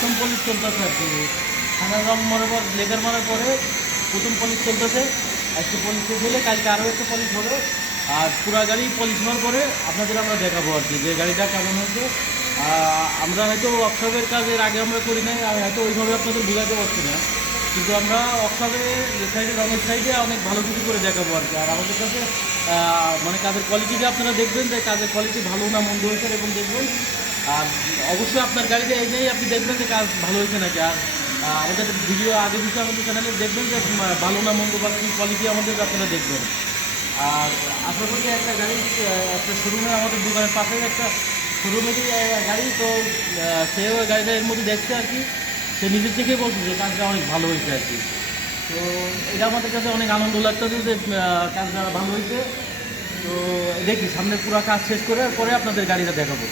প্রথম পলিশ চলতেছে আর কি। থানার রং মারার লেগার মারার পরে প্রথম পলিশ চলতেছে। আজকে পলিশ শেষ হলে কালকে আরও একটা পলিশ হবে। আর পুরা গাড়ি পলিশ হওয়ার পরে আপনাদের আমরা দেখাবো আর কি যে গাড়িটা কেমন হয়েছে। আমরা হয়তো ওয়ার্কশপের কাজের আগে আমরা করি নাই, আমি হয়তো ওইভাবে আপনাদের বোঝাতে পারছি না, কিন্তু আমরা ওয়ার্কশপে সাইডে রঙের সাইডে অনেক ভালো কিছু করে দেখাবো আর কি। আর আমাদের কাছে মানে কাজের কোয়ালিটিটা আপনারা দেখবেন যে কাজের কোয়ালিটি ভালো না মন্দ হয়েছে এরকম দেখবেন। আর অবশ্যই আপনার গাড়িতে এই নিয়েই আপনি দেখবেন যে কাজ ভালো হয়েছে নাকি। আর আমাদের ভিডিও আগে বিষয়ে আমাদের চ্যানেলে দেখবেন যে ভালো না মন্দ বা কী কোয়ালিটি আমাদের আপনারা দেখবেন। আর আশা করি একটা গাড়ি একটা শোরুমে আমাদের দোকানের পাশে একটা শোরুমেরই গাড়ি, তো সেও গাড়িটা এর মধ্যে দেখছে আর কি। সে নিজের থেকেই বলছে যে কাজটা অনেক ভালো হয়েছে আর কি। তো এটা আমাদের কাছে অনেক আনন্দ লাগতেছে যে কাজটা ভালো হয়েছে। তো দেখি সামনে পুরো কাজ শেষ করে পরে আপনাদের গাড়িটা দেখাবো।